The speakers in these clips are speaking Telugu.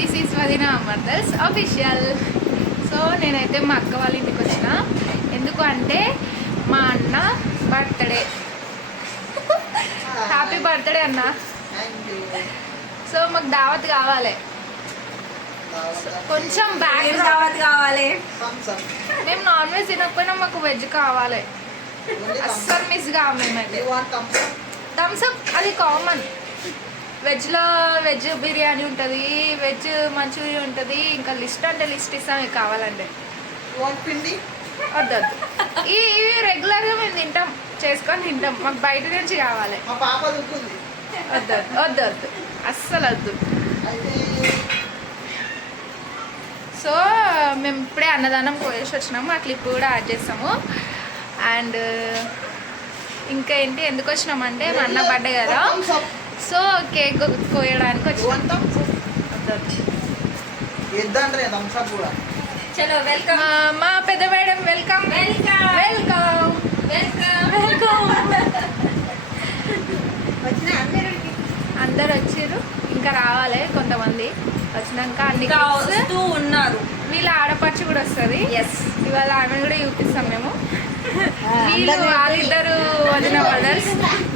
దిస్ ఈస్ వదిన అమర్దల్స్ అఫీషియల్ సో నేనైతే మా అక్క వాళ్ళ ఇంటికి వచ్చిన. ఎందుకు అంటే మా అన్న బర్త్డే హ్యాపీ బర్త్డే అన్న. సో మాకు దావత్ కావాలి. కొంచెం బ్యాగ్ దావత్ కావాలి? మేము నాన్ వెజ్ తినకపోయినా మాకు వెజ్ కావాలి. అస్సలు మిస్ కావు మేమైతే. థమ్స్ అప్ అది కామన్ వెజ్లో వెజ్ బిర్యానీ ఉంటుంది వెజ్ మంచూరియా ఉంటుంది ఇంకా లిస్ట్ అంటే లిస్ట్ ఇస్తాం మీకు కావాలంటే. పిండి? వద్దు వద్దు. ఈ ఇవి రెగ్యులర్గా మేము తింటాం చేసుకొని తింటాం. మాకు బయట నుంచి కావాలి. వద్దు వద్దు అస్సలు వద్దు. సో మేము ఇప్పుడే అన్నదానం పోయేసి వచ్చినాము ఆ క్లిప్ కూడా యాడ్ చేస్తాము. అండ్ ఇంకా ఏంటి ఎందుకు వచ్చినామంటే మా అన్న బర్త్డే కదా. సో కేక్ కోయడానికి చలో వెల్కమ్ మా- పెద్ద madam welcome welcome welcome welcome welcome వచ్చిన అందరికి? అందరు వచ్చిర్రు ఇంకా రావాలి కొంతమంది. వచ్చినాక అన్ని ఉన్నారు. వీళ్ళ ఆడపడుచు కూడా వస్తుంది. ఎస్ ఇవాళ ఆమెను కూడా చూపిస్తాం మేము. వీళ్ళు వాళ్ళిద్దరు వదిన మదర్స్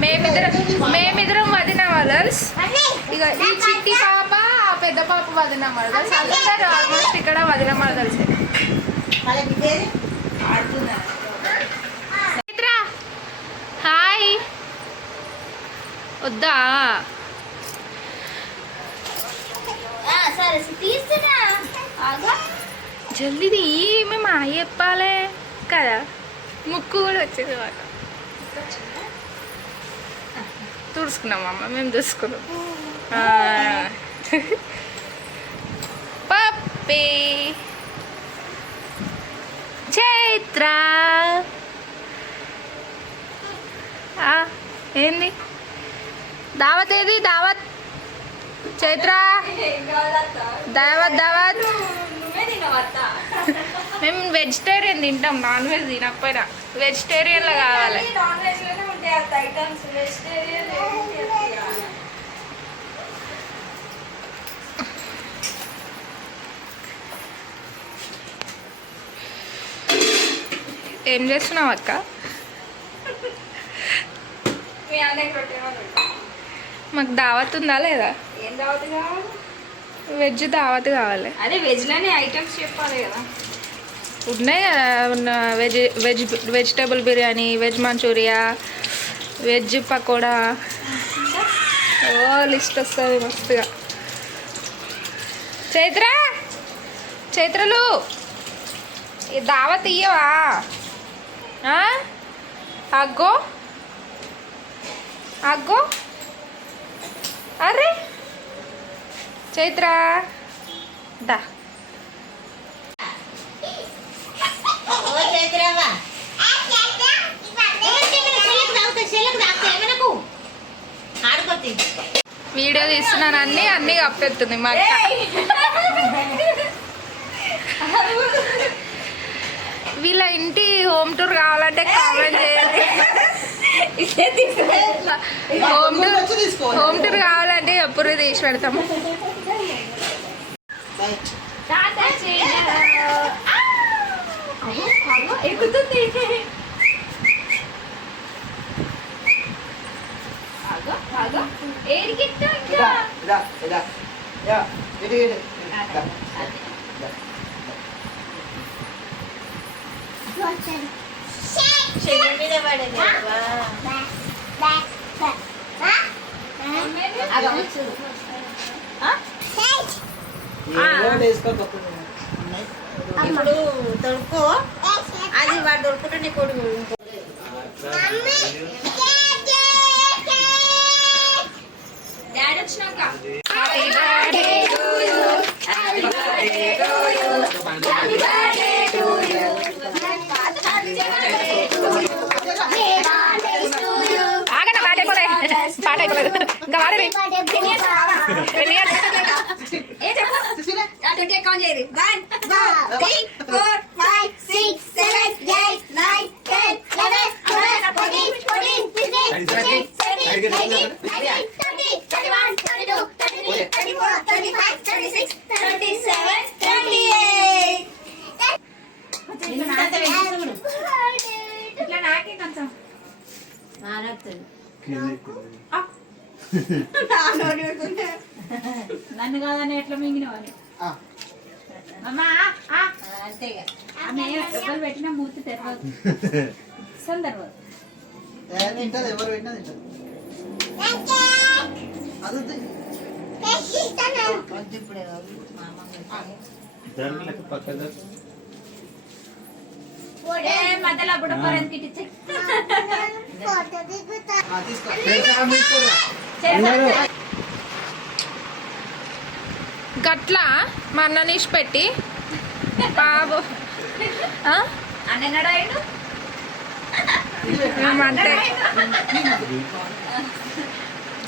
మేమిద్దరం మేమిద్దరం వదిన మదర్స్ ఇక ఈ చిట్టి పాప ఆ పెద్ద పాప వదిన మదర్స్. అందరూ ఆల్మోస్ట్ ఇక్కడ వదిన మదర్స్. హాయ్. వద్దా? సరే తీస్తున్నా. జల్దీ ఈ మేము ఆ చెప్పాలి? కదా? ముక్కు కూడా వచ్చేది మాట తుడుచుకున్నాం అమ్మ మేము తుడుచుకున్నాం. పప్పి. చైత్ర. ఆ, ఏంది? దావత్ ఏది? దావత్? చైత్ర? దావత్ దావత్. మేము వెజిటేరియన్ తింటాం నాన్ వెజ్ తినకపోయినా. వెజిటేరియన్లో కావాలి. ఏం చేస్తున్నావు అక్క? మాకు దావత్ ఉందా లేదా? ఏం దావత్ కావాలి? వెజ్ దావత్ కావాలి. అదే వెజ్లోనే ఐటమ్స్ చెప్పాలి కదా. ఉన్నాయి? కదా veg veg vegetable biryani veg Manchuria veg pakoda? ఓ లిస్ట్ వస్తుంది మస్తుగా. చైత్ర? చైత్రలు? ఈ దావత్ ఇయ్యవా అగ్గో? అగ్గో? అరే? చైత్ర? దా. వీడియో తీస్తున్నాను అన్ని అన్ని కప్పెత్తుంది మా అక్క. వీళ్ళ ఇంటి హోమ్ టూర్ కావాలంటే కామెంట్ చేయండి. Home tour. హోమ్ టూర్ కావాలంటే ఎప్పుడు తీసి పెడతాము. ভালো ভালো একটু তো দেখে ভালো ভালো এর গিটটা এটা এটা এটা এটা এটা এটা ఆ ఉన్నాయి. ఇప్పుడు దొరుకు. అది వాడు దొరుకుతుంటే నీ కొడుకు డాడీ వచ్చినాక. ఆగండి పాట అయిపోలే పాట అయిపోలేదు. ఇంకా చెప్పు ట్వంటీ కౌంట్ చేయదు one two three four five six seven eight nine ten eleven twelve fourteen fourteen fifteen sixteen seventeen eighteen nineteen twenty twenty one twenty two twenty three twenty four twenty five twenty six twenty seven twenty eight ఇట్లా నాకే కొంచెం నన్ను కాదని ఎట్లా మింగినవని ఆ, ఆమె ఎవరు పెట్టినా మూర్తి తెరవదు. సందర్భం తింటది ఎవరు పెట్టినా తింటది. మధ్యలో ఇచ్చే ఆ, తీసుకో. గట్ల మా అన్ననీసి పెట్టి. బాబు. అయ్యిండు మేము అంతే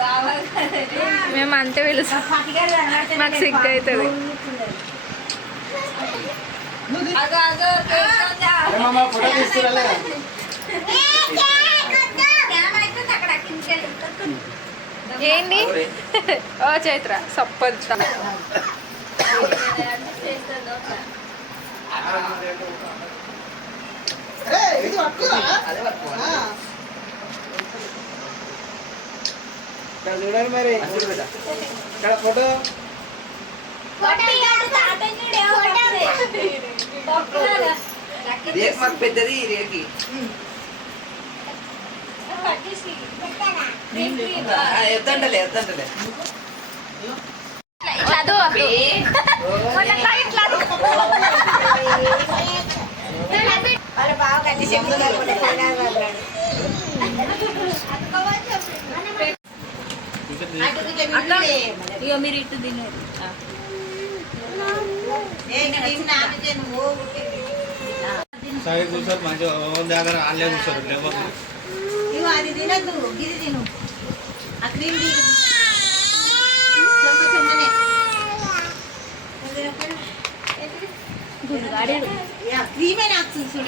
బాగా మేము అంతే పిలుస్తాం మాకు సిగ్గు అవుతుంది. అక్కడ. ఏంటి ఓ చైత్ర. ఇక్కడ చూడండి మరి. ఇక్కడ ఫోటో. పెద్దది రేకి కట్టి చెప్తూ ఇగో మీరు ఇటు తినేది సైడ్ కూర్చొని మంచిగా దగ్గర వాళ్ళే కూర్చోరు లేకపోతే అది తినద్దు గిది తిను. క్రీమ్ తిను చెమ్మ చెమ్మనే గుడిగాడేడు క్రీమే నాకు చూసు